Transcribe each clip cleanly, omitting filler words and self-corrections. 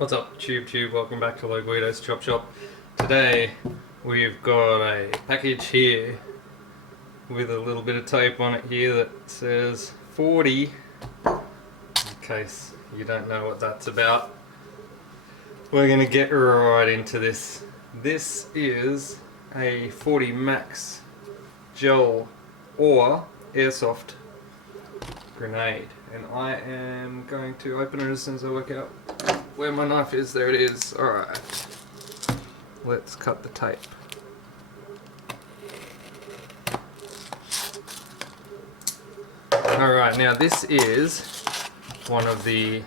What's up, Tube? Welcome back to Guido's Chop Shop. Today we've got a package here with a little bit of tape on it here that says 40, in case you don't know what that's about. We're going to get right into this. This is a 40 max gel or airsoft grenade, and I am going to open it as soon as I work out where my knife is. There it is. Alright, let's cut the tape. Alright, now this is one of the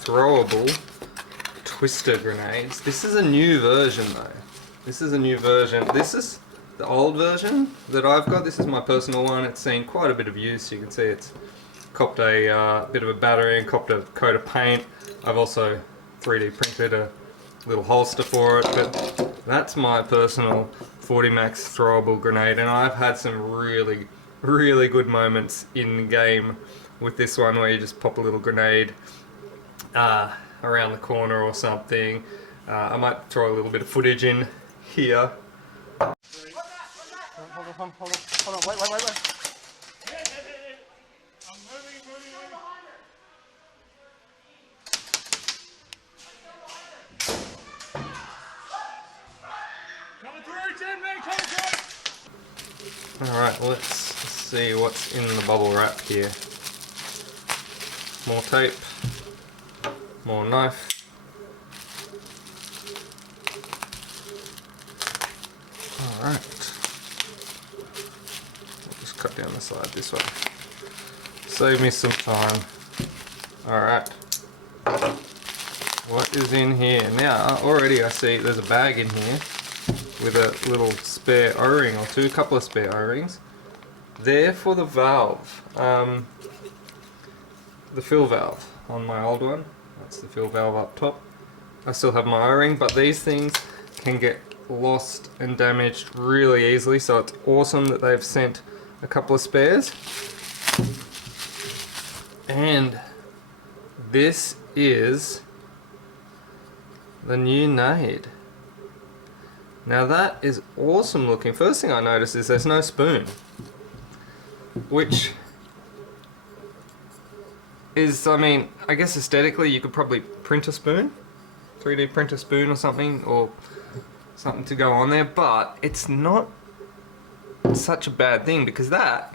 throwable twister grenades. This is a new version though. This is a new version. This is the old version that I've got. This is my personal one. It's seen quite a bit of use. You can see it's copped a bit of a battery and copped a coat of paint. I've also 3D printed a little holster for it, but that's my personal 40 max throwable grenade, and I've had some really good moments in game with this one where you just pop a little grenade around the corner or something. I might throw a little bit of footage in here. Hold on, wait. I'm moving. Alright, let's see what's in the bubble wrap here. More tape, more knife. Alright, I'll just cut down the side this way. Save me some time. Alright, what is in here? Now, already I see there's a bag in here with a little spare O-ring or two, a couple of spare O-rings. There for the valve, the fill valve on my old one. That's the fill valve up top. I still have my O-ring, but these things can get lost and damaged really easily, so it's awesome that they've sent a couple of spares. And this is the new nade. Now that is awesome looking. First thing I noticed is there's no spoon, which is, I mean, I guess aesthetically you could probably print a spoon, 3D print a spoon or something to go on there, but it's not such a bad thing because that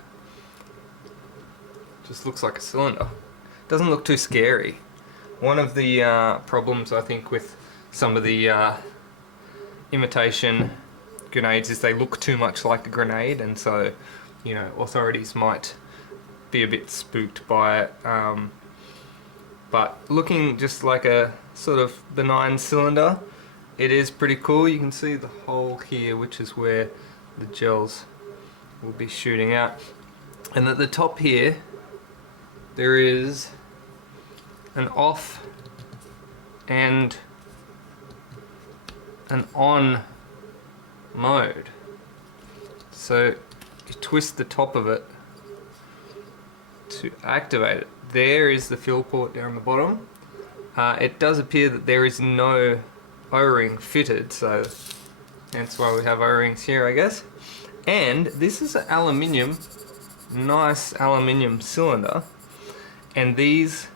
just looks like a cylinder. Doesn't look too scary. One of the problems I think with some of the imitation grenades is they look too much like a grenade, and so, you know, authorities might be a bit spooked by it. But looking just like a sort of benign cylinder, it is pretty cool. You can see the hole here, which is where the gels will be shooting out, and at the top here there is an off and an on mode. So you twist the top of it to activate it. There is the fill port down the bottom. It does appear that there is no O-ring fitted, so that's why we have O-rings here, I guess. And this is an aluminium, nice aluminium cylinder, and these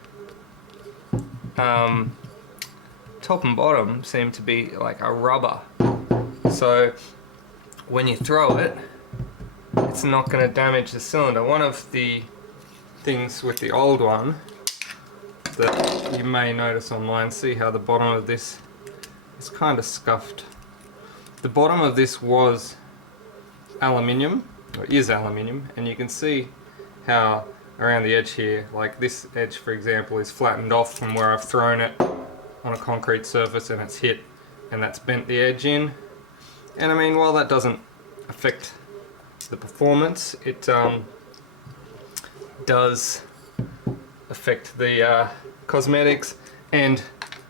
top and bottom seem to be like a rubber, so when you throw it, it's not going to damage the cylinder. One of the things with the old one that you may notice online, see how the bottom of this is kind of scuffed. The bottom of this was aluminium, or is aluminium, and you can see how around the edge here, like this edge for example, is flattened off from where I've thrown it on a concrete surface and it's hit, and that's bent the edge in. And I mean, while that doesn't affect the performance, it does affect the cosmetics, and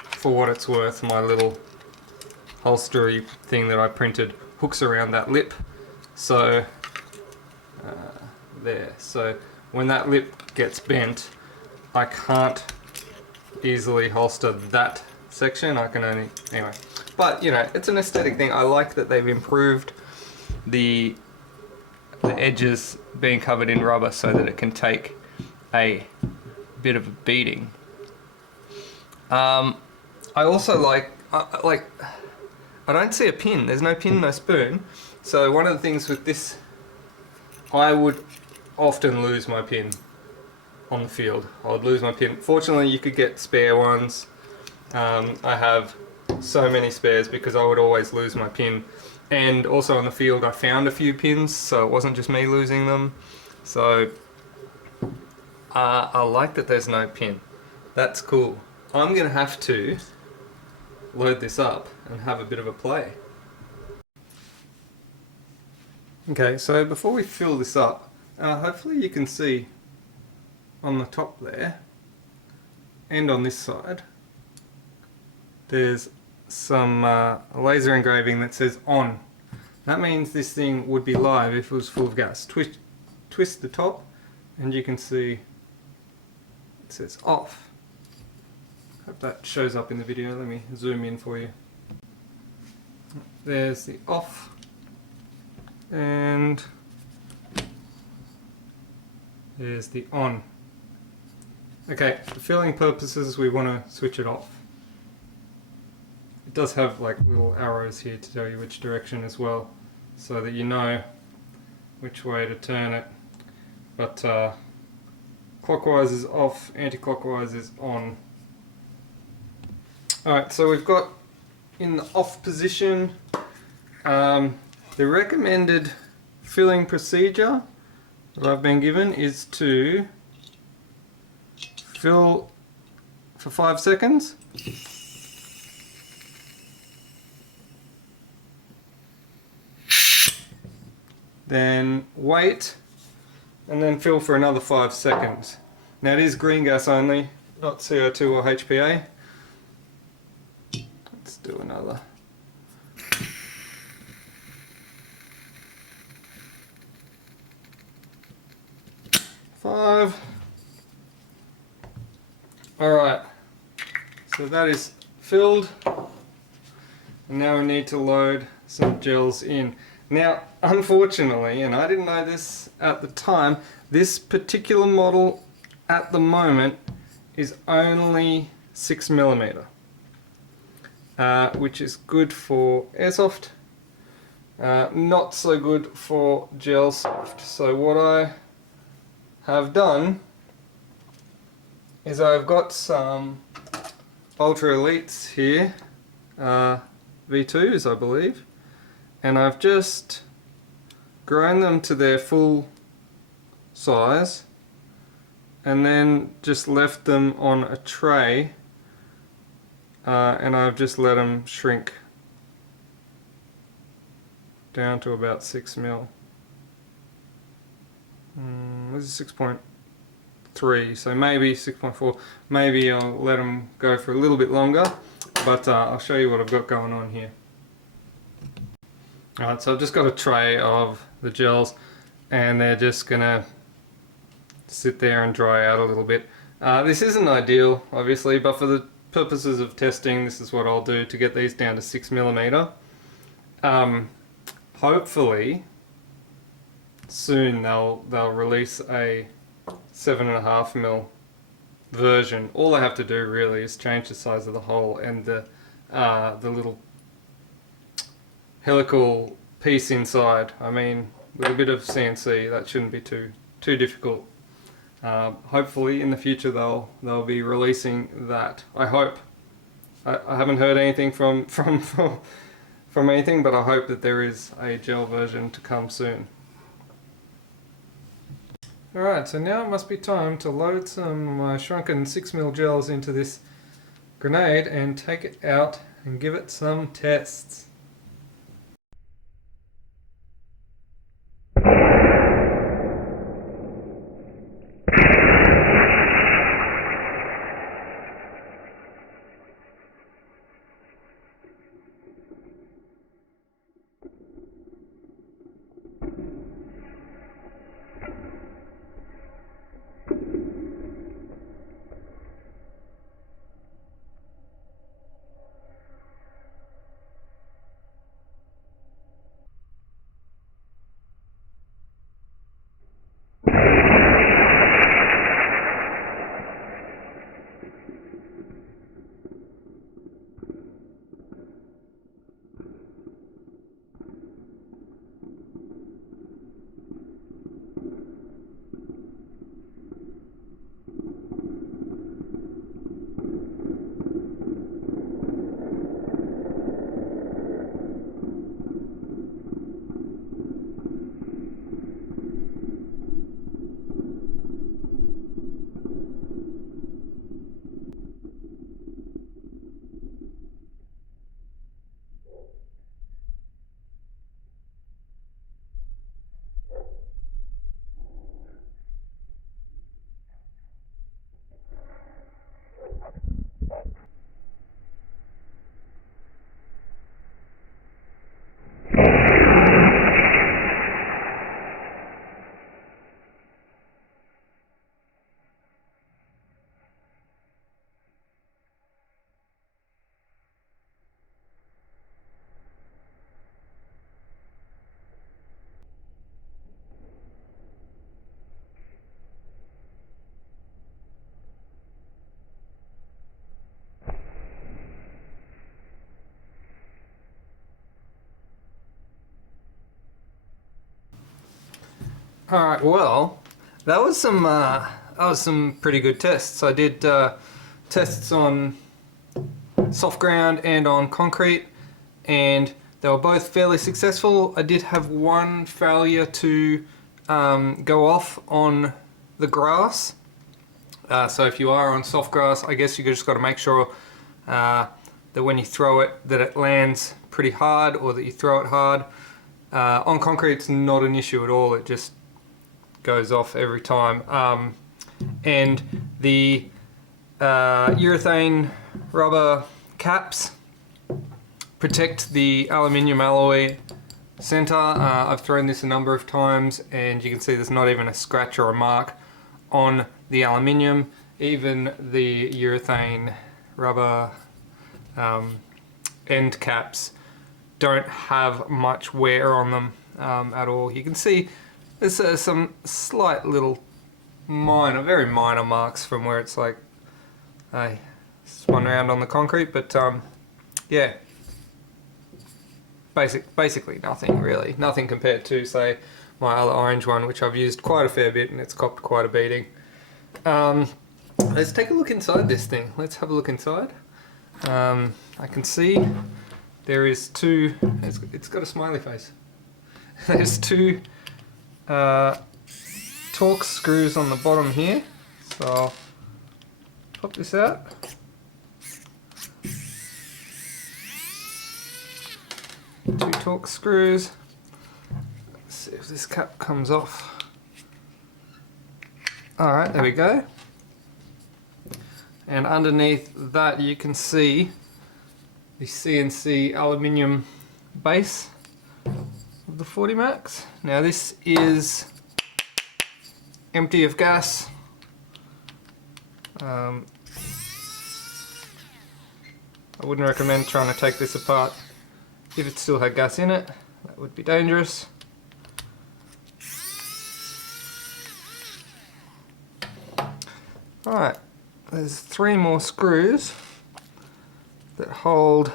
for what it's worth, my little holstery thing that I printed hooks around that lip, so there. So when that lip gets bent, I can't easily holster that section. I can only, anyway. But, you know, it's an aesthetic thing. I like that they've improved the edges being covered in rubber so that it can take a bit of a beating. I also like I don't see a pin. There's no pin, no spoon. So one of the things with this, I would often lose my pin on the field. I would lose my pin. Fortunately, you could get spare ones. I have so many spares because I would always lose my pin. And also on the field, I found a few pins, so it wasn't just me losing them. So I like that there's no pin. That's cool. I'm gonna have to load this up and have a bit of a play. Okay, so before we fill this up, hopefully you can see on the top there and on this side there's some laser engraving that says on. That means this thing would be live if it was full of gas. Twist the top and you can see it says off. Hope that shows up in the video. Let me zoom in for you. There's the off, and there's the on. Okay, for filling purposes we want to switch it off. It does have like little arrows here to tell you which direction as well, so that you know which way to turn it. But clockwise is off, anti-clockwise is on. Alright, so we've got in the off position, the recommended filling procedure that I've been given is to fill for 5 seconds, then wait, and then fill for another 5 seconds. Now it is green gas only, not CO2 or HPA. Let's do another. Five. Alright, so that is filled, and now we need to load some gels in. Now, unfortunately, and I didn't know this at the time, this particular model at the moment is only 6mm, which is good for airsoft, not so good for gel soft. So what I have done is I've got some Ultra Elites here, V2s I believe, and I've just grown them to their full size and then just left them on a tray, and I've just let them shrink down to about 6mm. This is 6.3, so maybe 6.4. Maybe I'll let them go for a little bit longer, but I'll show you what I've got going on here. Alright, so I've just got a tray of the gels, and they're just gonna sit there and dry out a little bit. This isn't ideal, obviously, but for the purposes of testing, this is what I'll do to get these down to 6mm. Hopefully, soon they'll release a 7.5mm version. All I have to do really is change the size of the hole and the little helical piece inside. I mean, with a bit of CNC, that shouldn't be too difficult. Hopefully, in the future, they'll be releasing that. I hope. I haven't heard anything from anything, but I hope that there is a gel version to come soon. Alright, so now it must be time to load some of my shrunken 6mm gels into this grenade and take it out and give it some tests. Alright, well, that was some pretty good tests. I did tests on soft ground and on concrete, and they were both fairly successful. I did have one failure to go off on the grass. So if you are on soft grass, I guess you just got to make sure that when you throw it, that it lands pretty hard, or that you throw it hard. On concrete, it's not an issue at all. It just goes off every time. And the urethane rubber caps protect the aluminium alloy center. I've thrown this a number of times, and you can see there's not even a scratch or a mark on the aluminium. Even the urethane rubber end caps don't have much wear on them at all. You can see there's some slight little minor, very minor marks from where it's like I spun around on the concrete, but yeah, basically nothing really. Nothing compared to, say, my other orange one, which I've used quite a fair bit, and it's copped quite a beating. Let's take a look inside this thing. Let's have a look inside. I can see there is two, it's got a smiley face. There's two Torx screws on the bottom here. So I'll pop this out. Two Torx screws. Let's see if this cap comes off. Alright, there we go. And underneath that you can see the CNC aluminium base of the 40 Max. Now this is empty of gas. I wouldn't recommend trying to take this apart if it still had gas in it. That would be dangerous. Alright, there's 3 more screws that hold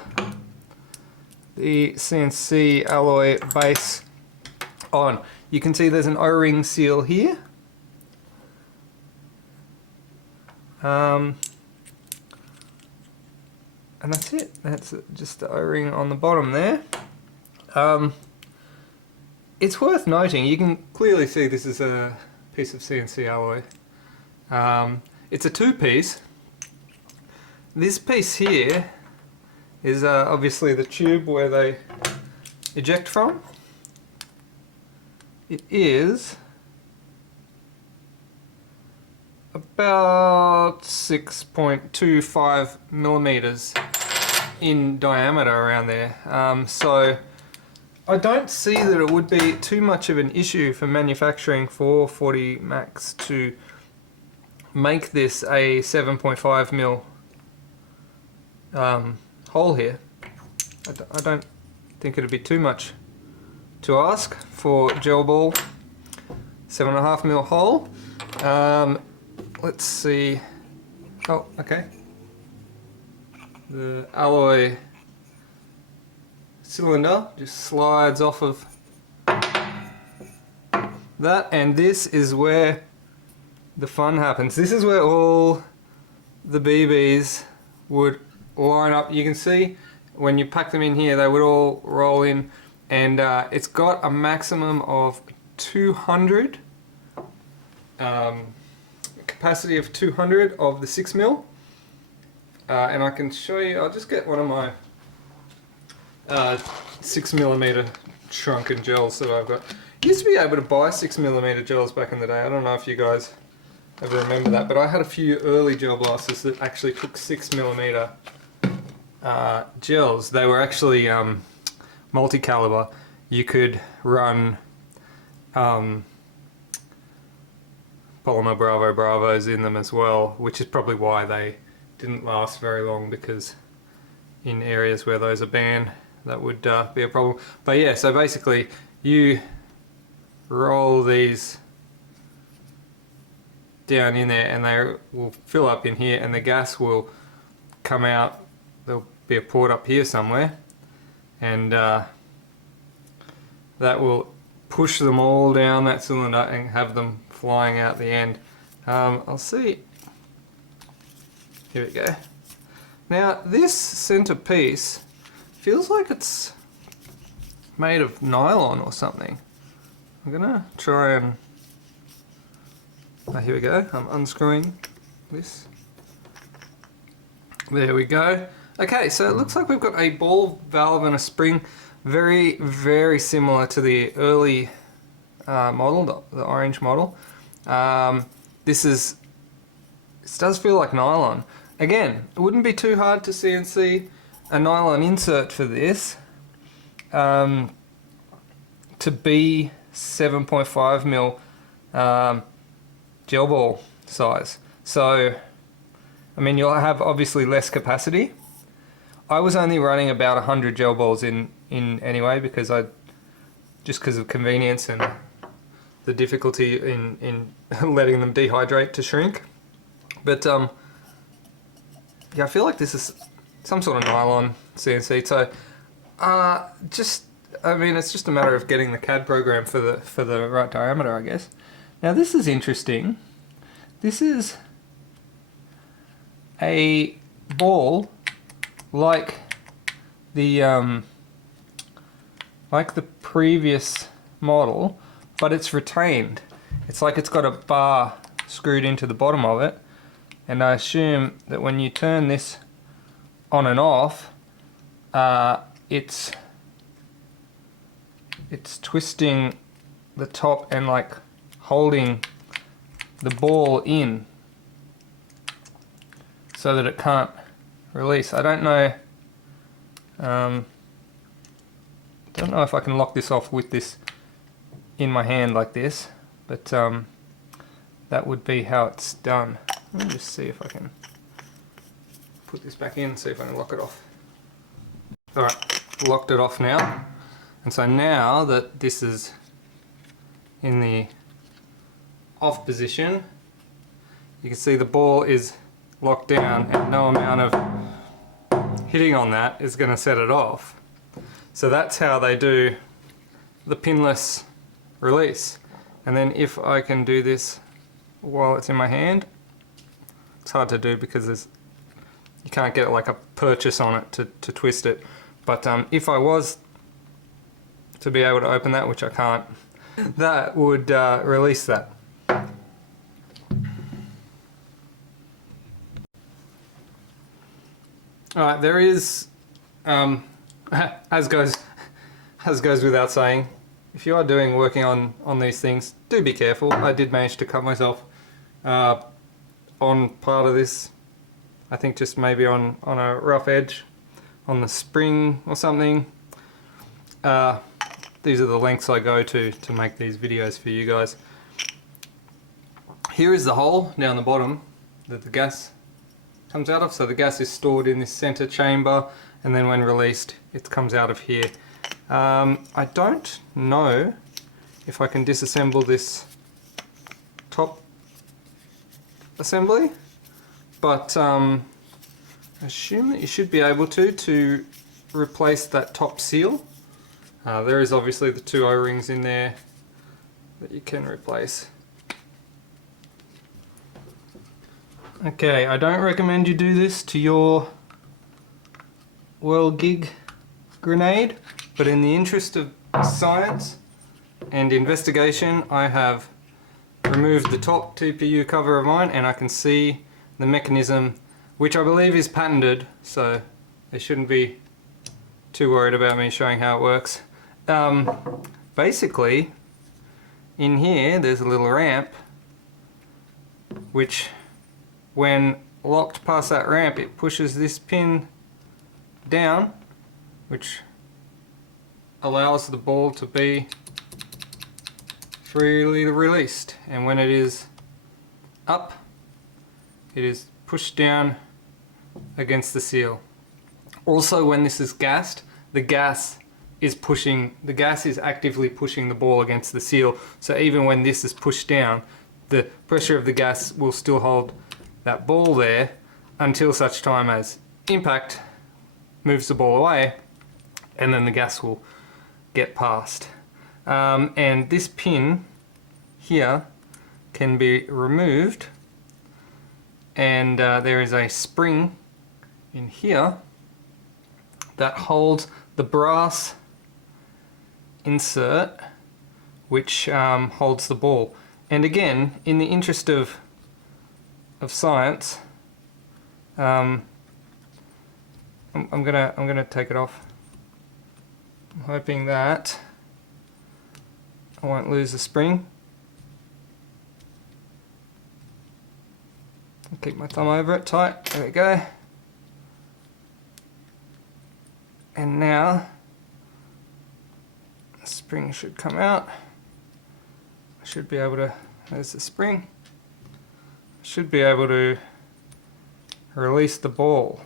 the CNC alloy base on. You can see there's an O-ring seal here. And that's it. That's just the O-ring on the bottom there. It's worth noting, you can clearly see this is a piece of CNC alloy. It's a 2-piece. This piece here is obviously the tube where they eject from. It is about 6.25 millimeters in diameter around there. So I don't see that it would be too much of an issue for manufacturing for 40 Max to make this a 7.5 mil hole here. I don't think it'd be too much to ask for gel ball 7.5 mil hole. Let's see. Oh, okay. The alloy cylinder just slides off of that, and this is where the fun happens. This is where all the BBs would line up. You can see when you pack them in here, they would all roll in, and it's got a maximum of 200, capacity of 200 of the 6 mil. And I can show you, I'll just get one of my 6mm shrunken gels that I've got. Used to be able to buy 6mm gels back in the day. I don't know if you guys ever remember that, but I had a few early gel blasters that actually took 6mm gels. They were actually multi-caliber. You could run polymer Bravo Bravos in them as well, which is probably why they didn't last very long, because in areas where those are banned, that would be a problem. But yeah, so basically you roll these down in there and they will fill up in here, and the gas will come out. There'll be a port up here somewhere, and that will push them all down that cylinder and have them flying out the end. I'll see. Here we go. Now this center piece feels like it's made of nylon or something. I'm gonna try and... here we go. I'm unscrewing this. There we go. Okay, so it looks like we've got a ball valve and a spring, very, very similar to the early model, the orange model. This does feel like nylon. Again, it wouldn't be too hard to CNC a nylon insert for this to be 7.5mm gel ball size. So, I mean, you'll have obviously less capacity. I was only running about 100 gel balls in anyway, because just because of convenience and the difficulty in letting them dehydrate to shrink. But yeah, I feel like this is some sort of nylon CNC. So I mean, it's just a matter of getting the CAD program for the right diameter, I guess. Now this is interesting. This is a ball like the previous model, but it's retained. It's like it's got a bar screwed into the bottom of it, and I assume that when you turn this on and off, it's twisting the top and like holding the ball in so that it can't release. I don't know if I can lock this off with this in my hand like this, but that would be how it's done. Let me just see if I can put this back in, see if I can lock it off. Alright, locked it off now. And so now that this is in the off position, you can see the ball is locked down and no amount of hitting on that is going to set it off. So that's how they do the pinless release. And then if I can do this while it's in my hand, it's hard to do because you can't get like a purchase on it to twist it. But if I was to be able to open that, which I can't, that would release that. Alright, there is, as goes without saying, if you are working on these things, do be careful. I did manage to cut myself on part of this, I think just maybe on a rough edge, on the spring or something. These are the lengths I go to make these videos for you guys. Here is the hole down the bottom that the gas comes out of. So the gas is stored in this center chamber, and then when released it comes out of here. I don't know if I can disassemble this top assembly, but I assume that you should be able to replace that top seal. There is obviously the two O-rings in there that you can replace. Okay, I don't recommend you do this to your whirlgig grenade, but in the interest of science and investigation, I have removed the top TPU cover of mine, and I can see the mechanism, which I believe is patented, so they shouldn't be too worried about me showing how it works. Basically, in here there's a little ramp, which when locked past that ramp, it pushes this pin down, which allows the ball to be freely released, and when it is up, it is pushed down against the seal. Also, when this is gassed, the gas is actively pushing the ball against the seal, so even when this is pushed down, the pressure of the gas will still hold that ball there until such time as impact moves the ball away, and then the gas will get past. And this pin here can be removed, and there is a spring in here that holds the brass insert which holds the ball. And again, in the interest of science, I'm gonna take it off. I'm hoping that I won't lose the spring. I'll keep my thumb over it tight. There we go. And now the spring should come out. I should be able to, there's the spring. I should be able to release the ball.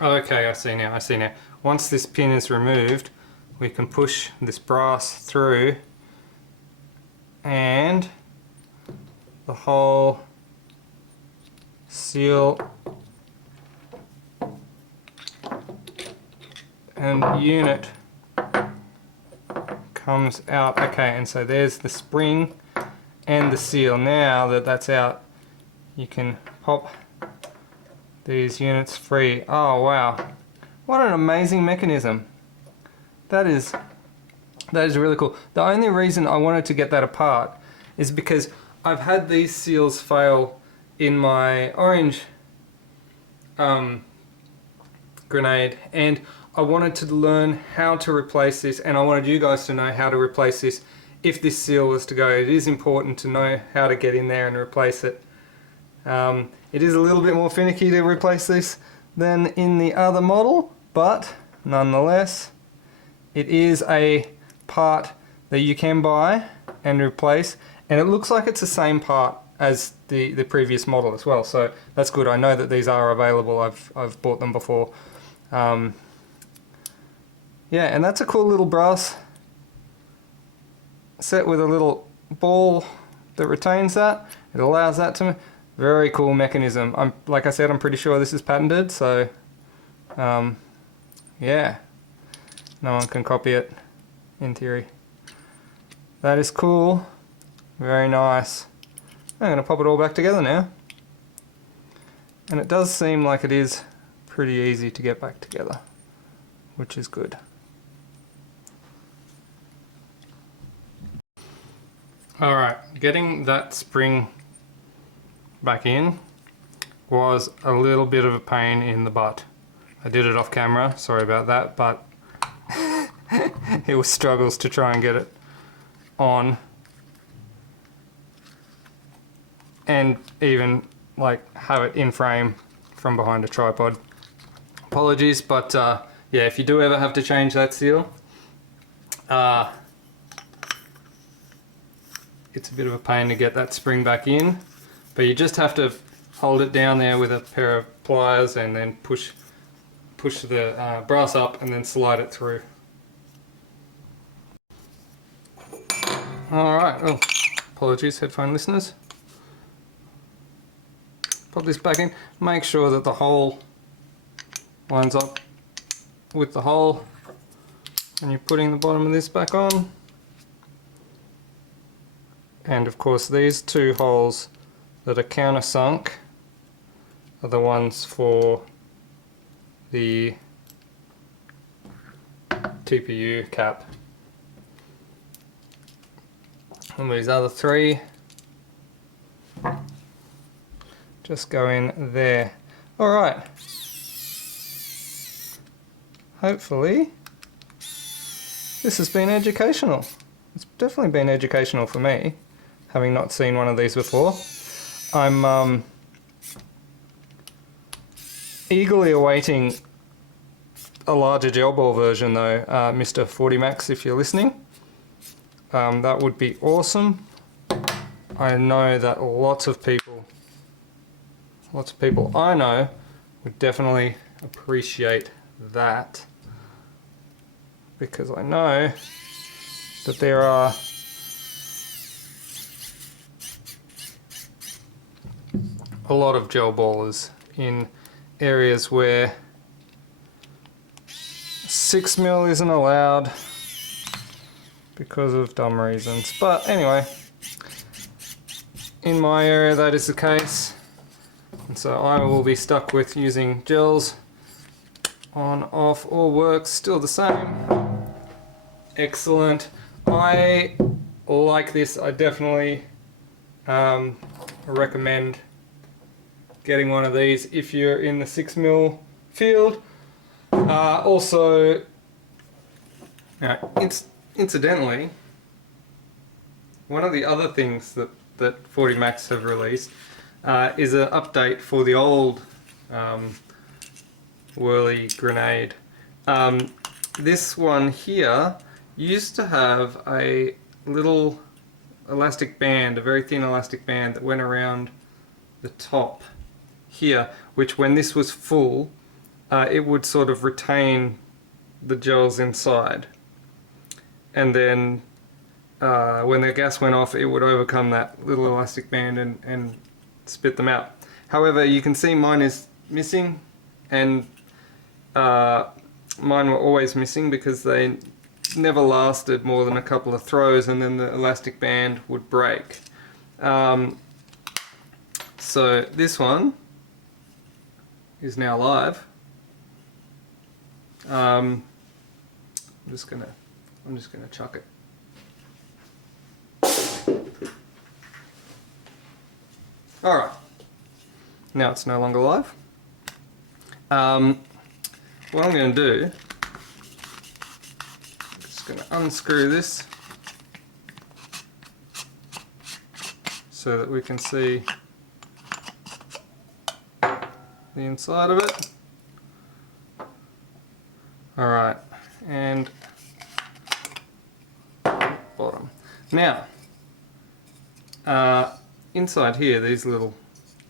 Okay, I see now, I see now. Once this pin is removed, we can push this brass through and the whole seal and unit comes out. Okay, and so there's the spring and the seal. Now that that's out, you can pop these units free. Oh wow, what an amazing mechanism. That is really cool. The only reason I wanted to get that apart is because I've had these seals fail in my orange grenade, and I wanted to learn how to replace this, and I wanted you guys to know how to replace this if this seal was to go. It is important to know how to get in there and replace it. It is a little bit more finicky to replace this than in the other model, but nonetheless, it is a part that you can buy and replace, and it looks like it's the same part as the previous model as well, so that's good. I know that these are available. I've bought them before. Yeah, and that's a cool little brass set with a little ball that retains that. It allows that to me. Very cool mechanism. Like I said, I'm pretty sure this is patented, so yeah, no one can copy it in theory. That is cool. Very nice. I'm going to pop it all back together now. And it does seem like it is pretty easy to get back together, which is good. Alright, getting that spring back in was a little bit of a pain in the butt. I did it off camera, sorry about that, but it was struggles to try and get it on. And even like have it in frame from behind a tripod. Apologies, but yeah, if you do ever have to change that seal, it's a bit of a pain to get that spring back in, but you just have to hold it down there with a pair of pliers and then push the brass up and then slide it through. Alright, oh, apologies headphone listeners. Pop this back in, make sure that the hole lines up with the hole and you're putting the bottom of this back on. And of course these two holes that are countersunk are the ones for the TPU cap. And these other three just go in there. Alright. Hopefully this has been educational. It's definitely been educational for me, having not seen one of these before. I'm eagerly awaiting a larger gel ball version though, Mr. 40 Max, if you're listening. That would be awesome. I know that lots of people I know would definitely appreciate that, because I know that there are a lot of gel ballers in areas where 6mm isn't allowed because of dumb reasons. But anyway, in my area that is the case, and so I will be stuck with using gels. On, off, all works still the same. Excellent. I like this. I definitely recommend getting one of these if you're in the 6mm field. Also, incidentally, one of the other things that 40 Max have released is an update for the old whirly grenade. This one here used to have a little elastic band, a very thin elastic band that went around the top here, which when this was full, it would sort of retain the gels inside. And then when the gas went off, it would overcome that little elastic band and spit them out. However, you can see mine is missing, and mine were always missing because they never lasted more than a couple of throws, and then the elastic band would break. So this one is now live. I'm just gonna chuck it. Alright, now it's no longer live. What I'm going to do, I'm just going to unscrew this so that we can see the inside of it. Alright, and bottom. Now, inside here, these little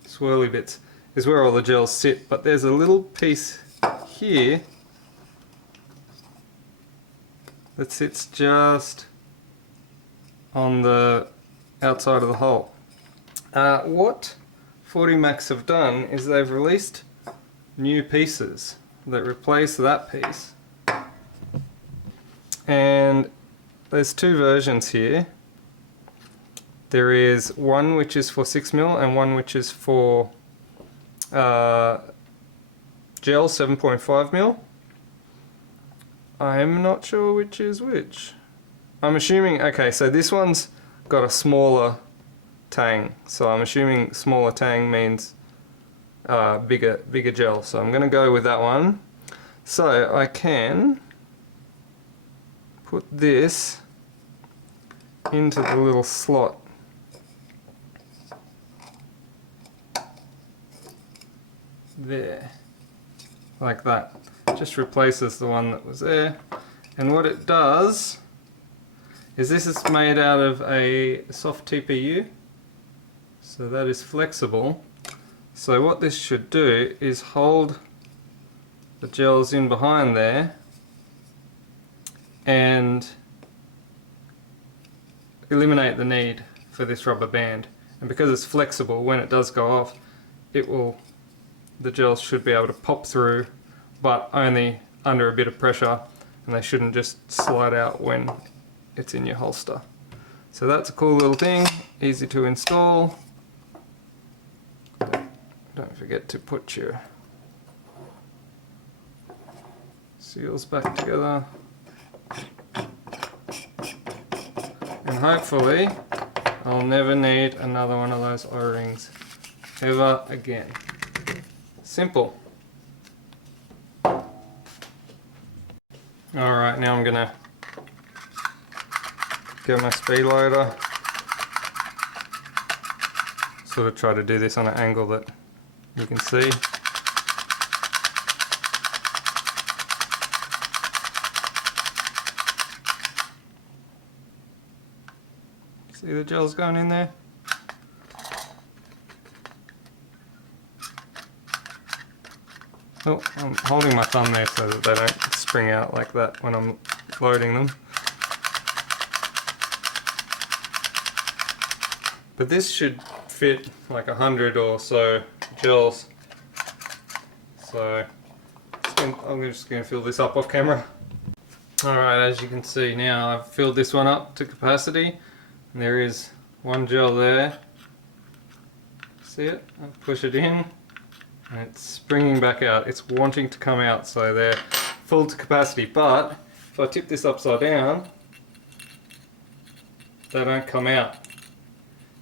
swirly bits is where all the gels sit, but there's a little piece here that sits just on the outside of the hole. What 40 Max have done is they've released new pieces that replace that piece, and there's two versions here. There is one which is for 6mm and one which is for gel 7.5mm. I'm not sure which is which. I'm assuming, okay, so this one's got a smaller tang, so I'm assuming smaller tang means bigger gel, so I'm going to go with that one. So I can put this into the little slot there, like that. Just replaces the one that was there, and what it does is this is made out of a soft TPU, so that is flexible. So what this should do is hold the gels in behind there and eliminate the need for this rubber band. And because it's flexible, when it does go off, the gels should be able to pop through, but only under a bit of pressure, and they shouldn't just slide out when it's in your holster. So that's a cool little thing, easy to install. Don't forget to put your seals back together, and hopefully I'll never need another one of those O-rings ever again. Simple. Alright, now I'm gonna get my speed loader, sort of try to do this on an angle that you can see. See the gels going in there? Oh, I'm holding my thumb there so that they don't spring out like that when I'm loading them. But this should fit like 100 or so gels. So I'm just going to fill this up off camera. Alright, as you can see now, I've filled this one up to capacity. And there is one gel there. See it? I push it in and it's springing back out. It's wanting to come out, so they're full to capacity. But if I tip this upside down, they don't come out.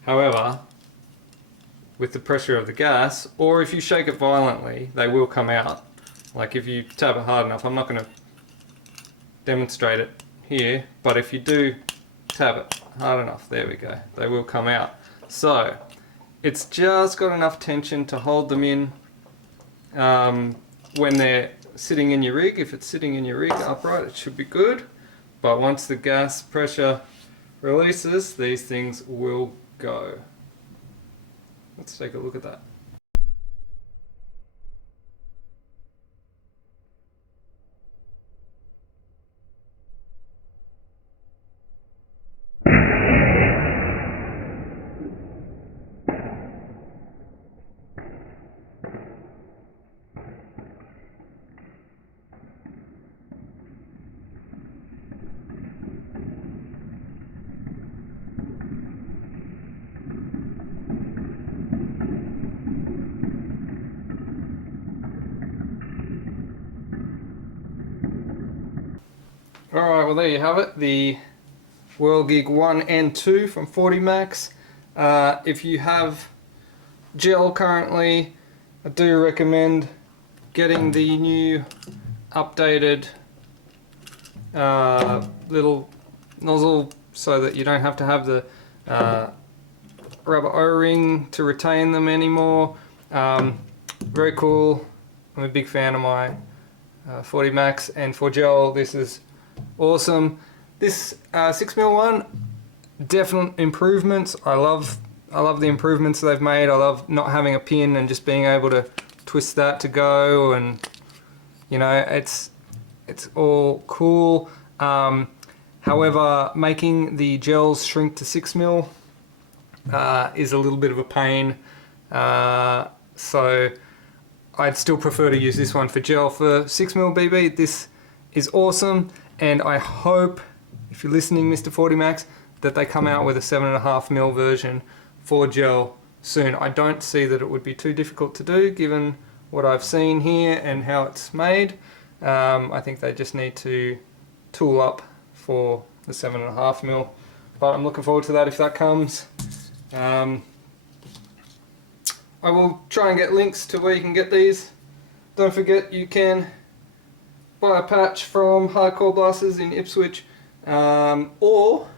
However, with the pressure of the gas, or if you shake it violently, they will come out. Like if you tap it hard enough, I'm not going to demonstrate it here, but if you do tap it hard enough, there we go, they will come out. So it's just got enough tension to hold them in when they're sitting in your rig. If it's sitting in your rig upright, it should be good, but once the gas pressure releases, these things will go. Let's take a look at that. Alright, well there you have it, the whirlgig 1 and 2 from 40 Max. If you have gel currently, I do recommend getting the new updated little nozzle so that you don't have to have the rubber O-ring to retain them anymore. Very cool. I'm a big fan of my 40 Max, and for gel this is awesome. This 6mm one, definite improvements. I love the improvements they've made. I love not having a pin and just being able to twist that to go, and you know, it's all cool. However, making the gels shrink to 6mm is a little bit of a pain. So I'd still prefer to use this one for gel. For 6mm BB, this is awesome. And I hope, if you're listening, Mr. 40 Max, that they come out with a 7.5mm version for gel soon. I don't see that it would be too difficult to do, given what I've seen here and how it's made. I think they just need to tool up for the 7.5mm. But I'm looking forward to that if that comes. I will try and get links to where you can get these. Don't forget, you can buy a patch from Hardcore Blasters in Ipswich, or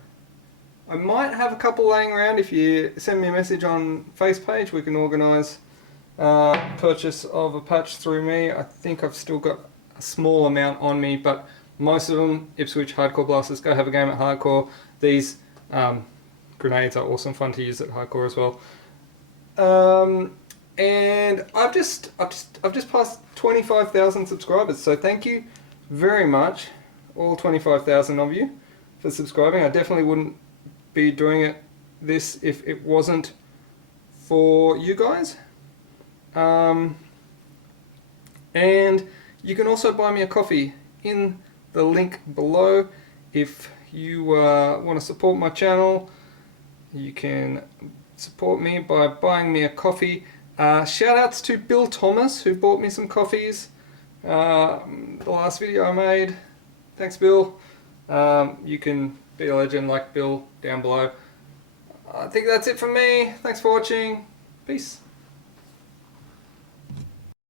I might have a couple laying around. If you send me a message on Face page, we can organise purchase of a patch through me. I think I've still got a small amount on me, but most of them, Ipswich Hardcore Blasters. Go have a game at Hardcore. These grenades are awesome fun to use at Hardcore as well. And I've just passed 25,000 subscribers, so thank you very much, all 25,000 of you, for subscribing. I definitely wouldn't be doing this if it wasn't for you guys. And you can also buy me a coffee in the link below. If you want to support my channel, you can support me by buying me a coffee. Shout outs to Bill Thomas, who bought me some coffees the last video I made. Thanks, Bill. You can be a legend like Bill down below. I think that's it from me. Thanks for watching. Peace.